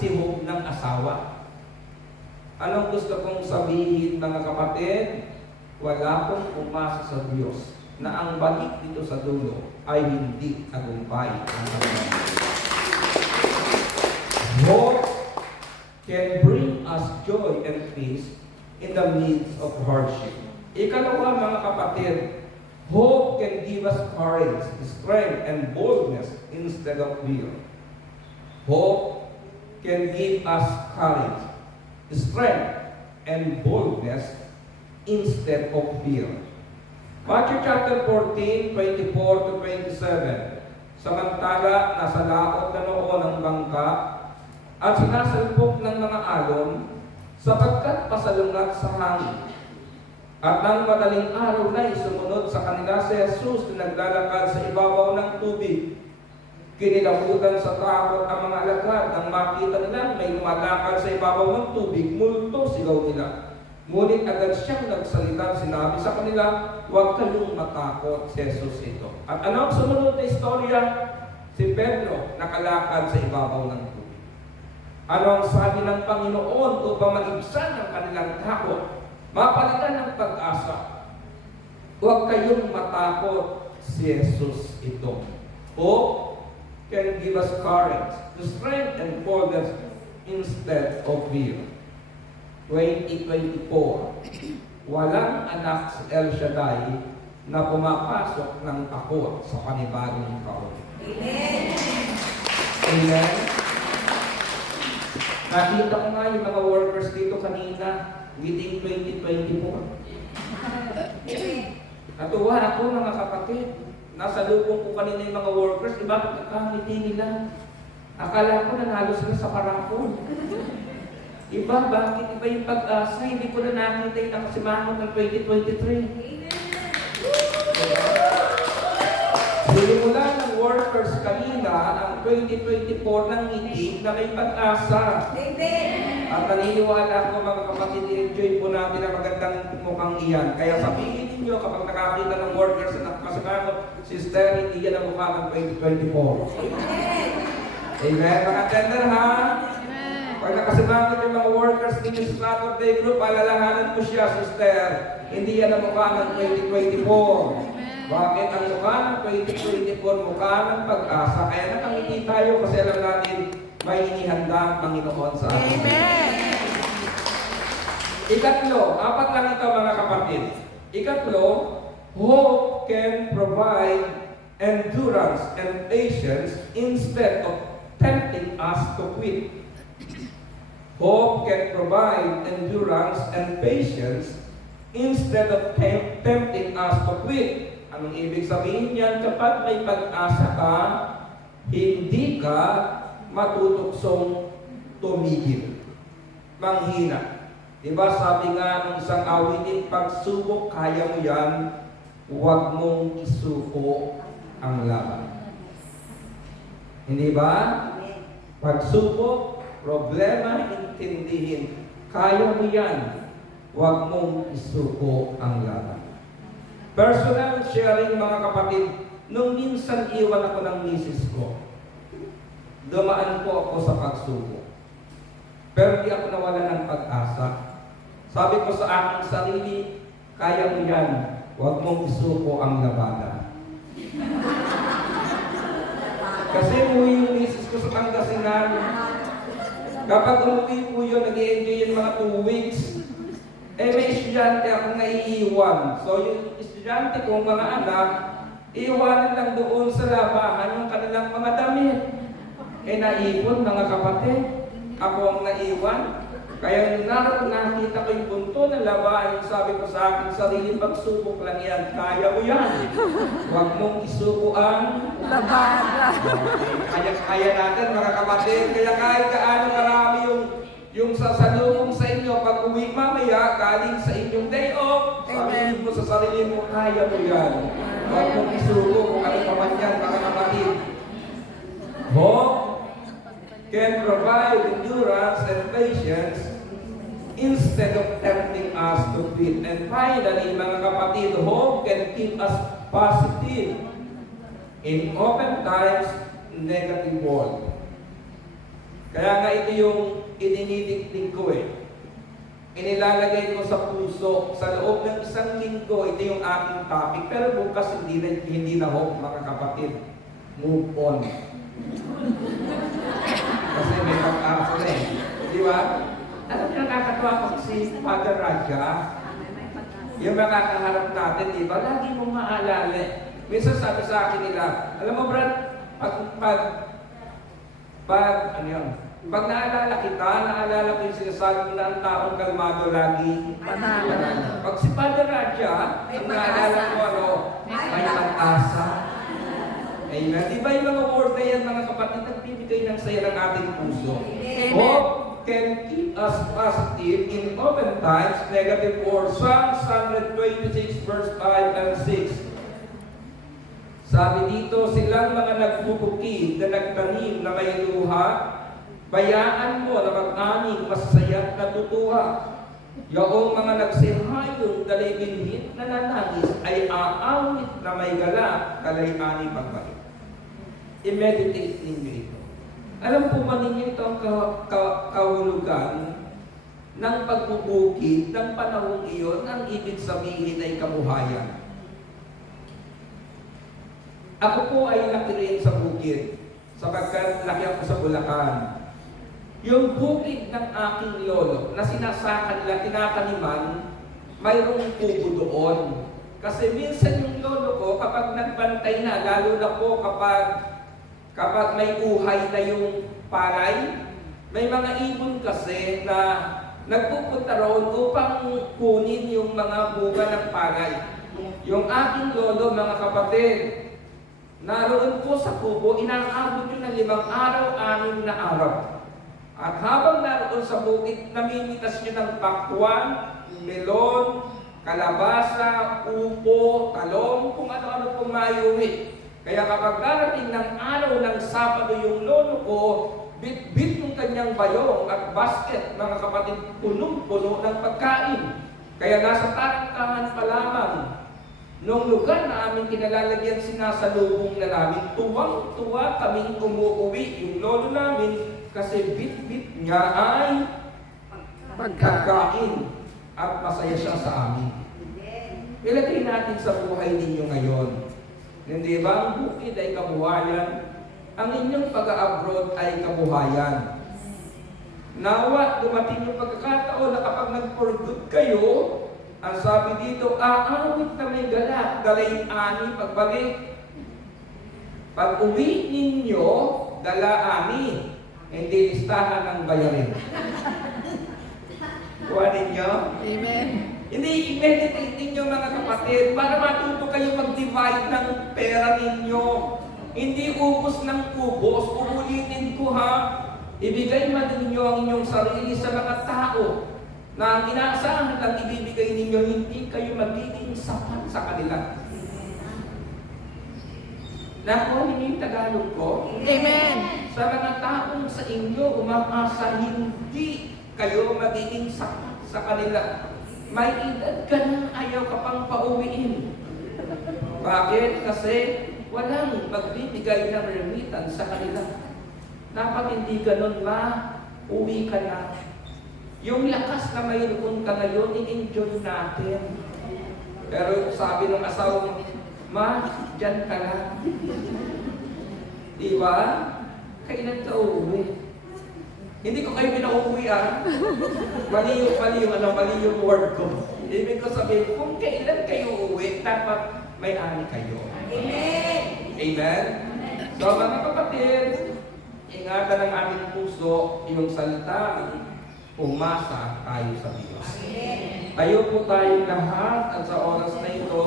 si Hope ng asawa. Anong gusto kong sabihin, mga kapatid? Wala pong umasa sa Diyos na ang balik dito sa dulo ay hindi tagumpay ang kanyang. Hope can bring us joy and peace in the midst of hardship. Ikalawa, mga kapatid, hope can give us courage, strength, and boldness instead of fear. Hope can give us courage, strength, and boldness instead of fear. Matthew chapter 14, 24 to 27. Samantala, nasa laot na noon ang bangka at sinasalpok ng mga alon sapagkat pasalungat sa hangin. At nang madaling araw na sumunod sa kanila si Jesus na naglalakad sa ibabaw ng tubig. Kinilabutan sa takot ang mga alagad nang makita nila may lumalakad sa ibabaw ng tubig, multo sigaw nila. Ngunit agad siyang nagsalita, sinabi sa kanila, huwag kayong matakot, si Jesus ito. At anong sumunod na istorya? Si Pedro nakalakad sa ibabaw ng tubig. Ano ang sabi ng Panginoon upang maibsan ang kanilang takot? Mapalitan ng pag-asa. Huwag kayong matakot, si Jesus ito. Hope can give us courage, to strength and boldness instead of fear. 2024. Walang anak si El Shaddai na pumapasok ng takot sa panibagong taon. Amen. Amen. Nakita ko nga yung mga workers dito kanina within 2024. Natuwa ako, mga kapatid. Nasa lubong ko kanina yung mga workers, iba kakangiti nila. Akala ko nanalo sila sa parapon. Iba, bakit iba yung pag-asa? Hindi ko na nakita yung nakasimangot ng 2023. Sinimula ng workers kanina ang 2024 ng ngiti na may pag-asa. At naniniwala ko, mga kapatid, enjoy po natin ang magandang mukhang iyan. Kaya sabihin ninyo kapag nakakita ng workers na nakasimangot, sister, hindi yan ang mukha ng 2024. Amen. Mga tender, ha? Pag nakasimangot yung mga workers ninyo sa Saturday group, alalahanan mo siya, sister. Hindi yan ang mukha ng 2024. Bakit ang mukha ng 2024 mukha ng pag-asa? Kaya nakangiti tayo kasi alam natin may inihanda ang Panginoon sa atin. Amen! Ikatlo, apat lang ito, mga kapatid. Ikatlo, hope can provide endurance and patience instead of tempting us to quit. Hope can provide endurance and patience instead of tempting us to quit. Anong ibig sabihin niyan? Kapag may pag-asa ka, hindi ka matutuksong tumigil. Manghina. Diba sabi nga ng isang awitin, pagsubok, kaya mo yan, huwag mong isuko ang laban. Hindi ba? Pagsubok, problema, intindihin. Kaya mo yan, huwag mong isuko ang laban. Personal sharing, mga kapatid, nung minsan iwan ako ng misis ko, dumaan po ako sa pagsuko. Pero di ako nawala ng pag-asa. Sabi ko sa aking sarili, kaya mo yan, huwag mong isuko ang labanan. Kasi umuwi yung misis ko sa Pangasinan. Kapag umuwi po yun, nag-i-enjoy yung mga 2 weeks. May estudyante akong naiiwan. So yung estudyante kong mga anak, iwanan lang doon sa labahan yung kanilang mga damit. Naipon, mga kapatid. Ako ang naiwan. Kaya nakita ko yung punto ng labahan, sabi ko sa akin sarili, pagsubok lang yan, kaya mo yan. Huwag mong isuko ang Labanan. kaya natin, mga kapatid. Kaya kahit kaano marami yung sasalubong sa inyo, pag uwi mamaya, galing sa inyong day off, sabihin mo sa sarili mo, kaya mo yan. Huwag mong isuko kung ano pa man yan, mga kapatid. Hope can provide endurance and patience instead of tempting us to quit. And finally, mga kapatid, hope can keep us positive in oftentimes negative world. Kaya nga ito yung idinidikting ko Inilalagay ko sa puso, sa loob ng isang linggo, ito yung aking topic. Pero bukas hindi na ho, mga kapatid. Move on. Kasi may pag-asa na Di ba? Alam niyo, nakakatawa ko si Father Raja. Yung makakaharap natin, di ba? Lagi mong maalala. Minsan sabi sa akin nila, alam mo Brad, ano yun? Pag naalala kita, naalala ko yung sinasabi mo na ang taong kalmado lagi. Panalo. Pag si Father Raja, ang naalala ko may pag-asa. Amen. Di ba yung mga word na yan, mga kapatid, nagbibigay ng saya ng ating puso? Hope can keep us positive in open times, negative words. Psalms 126 verse 5 and 6. Sabi dito, silang mga nagbubukid na nagtanim na may luha, bayaan mo na mag-aning masaya at natutuwa. Yaong mga nagsihayong dalay-binhit na nanangis ay aawit na may galak, kalay-ani pagbalik. I-meditate ninyo ito. Alam po ba ninyo ito ang kahulugan ng pagbubukid ng panahong iyon? Ang ibig sabihin ay kabuhayan. Ako po ay laki rin sa bukid, sapagkat laki ako sa Bulacan. Yung bukid ng aking lolo na sinasaka nila, tinataniman, mayroong tubo doon. Kasi minsan yung lolo ko, kapag nagbantay na, lalo na po kapag may uhay na yung palay, may mga ibon kasi na nagpupunta roon upang kunin yung mga bunga ng palay. Yung aking lolo, mga kapatid, naroon po sa kubo, inaabot yun ng 5 araw, 6 na araw. At habang naroon sa bukid, namimitas niyo ng pakwan, melon, kalabasa, upo, talong, kung ano-ano pong mayuwi. Kaya kapag darating ng araw ng Sabado yung lolo ko, bit-bit yung kanyang bayong at basket, mga kapatid, punong-puno ng pagkain. Kaya nasa tarangkahan pa lamang, noong lugar na aming kinalalagyan, sinasalubong na namin, tuwang-tuwa kaming umuwi yung lolo namin, kasi bit-bit niya ay pagkain at masaya siya sa amin. Ilagay natin sa buhay ninyo ngayon. Hindi ba ang bukid ay kabuhayan? Ang inyong pag-abroad ay kabuhayan. Nawa, dumating yung pagkakataon na kapag nag-for-good kayo, ang sabi dito, aawit na may galak, dalay-ani pagbalik. Pag uwi ninyo, dala-ani. Hindi listahan ng bayarin. Kuha ninyo? Amen. Hindi i-meditate ninyo mga kapatid para matuto kayo mag-divide ng pera ninyo. Hindi ubos ng ubos. Uulitin ko ha. Ibigay man ninyo ang inyong sarili sa mga tao na ang inaasahan lang ibibigay ninyo, hindi kayo magiging sapat sa kanila. Nakuha ninyo yung Tagalog ko? Amen. Sa mga taong sa inyo, umaasa, hindi kayo magiging sapat sa kanila. May edad ka na, ayaw ka pang pauwiin. Bakit? Kasi walang magbibigay ng remittance sa kanila. Dapat hindi ganun, uwi ka na. Yung lakas na mayroon ka ngayon, i-enjoy natin. Pero sabi ng asawa mo, dyan ka na. Diba? Kailan ka uuwi? Hindi ko kayo pinauuwi mali yung word ko. Ibig ko sabihin, kung kailan kayo uuwi, dapat may ani kayo. Amen. Amen? So mga kapatid, ingatan ng aming puso yung salita, umasa tayo sa Diyos. Tayo po tayong lahat at sa oras na ito,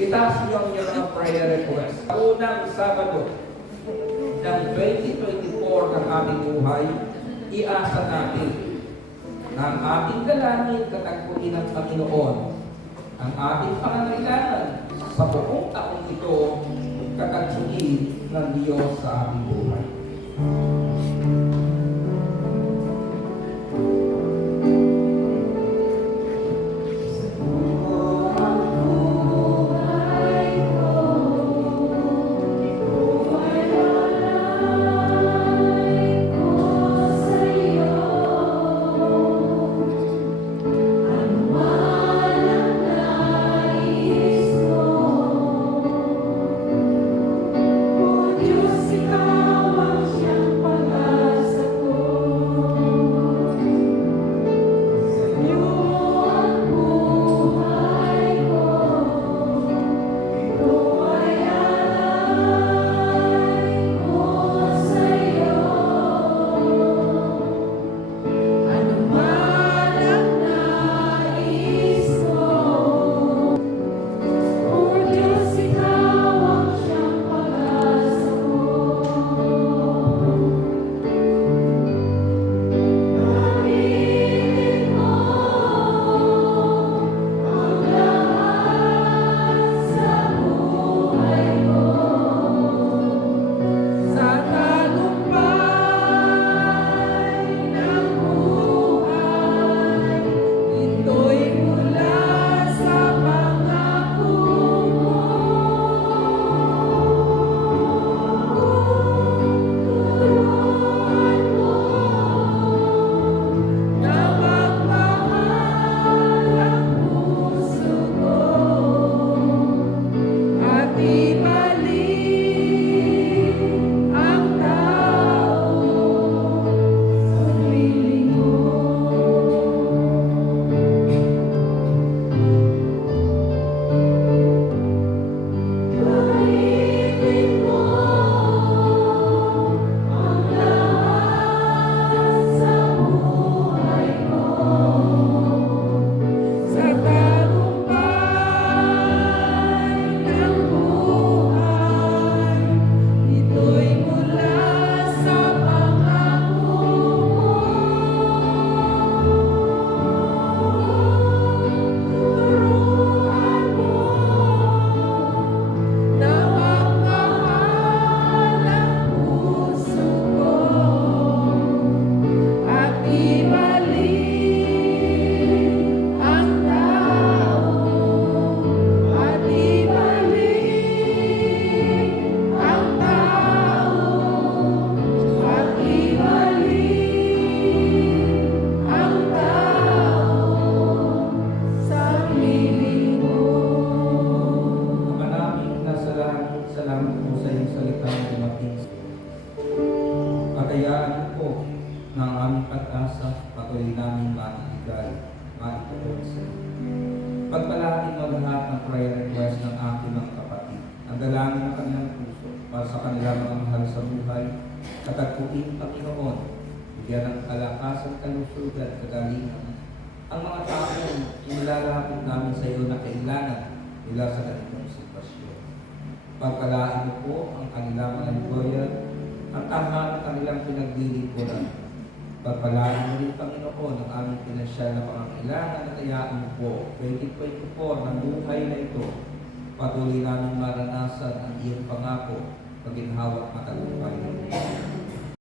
itaas niyo ang inyong mga prayer request. Unang Sabado ng 2024 ng aming buhay, iasa natin na ang ating dalangin katagpuin ng Panginoon, ang ating pangangailangan sa buong taong ito, katagpuin ng Diyos sa ating buhay. aming pag-asa, patuloy namin maibigay, maituon sa iyo. Pagpalain mo lahat ng prayer request ng aking mga kapatid. Ang dalangin ng kanilang puso para sa kanilang mga mahal sa buhay, katagpuin, Panginoon, bigyan ng kalakasan, kalusugan, kagalingan. Ang mga taong inilalapit namin sa iyo na kailangan nila sa ganitong sitwasyon. Pagpalain mo po ang kanilang mga ligoyan, ang tahanan ng kanilang pinaglilingkuran. Pagpalain mo rin, Panginoon, ang aming pinansyal na pangangailangan at hayaan mo po 2024 ng buhay na ito. Patuloy namin maranasan ang iyong pangako, paginhawak matagumpay ng buhay.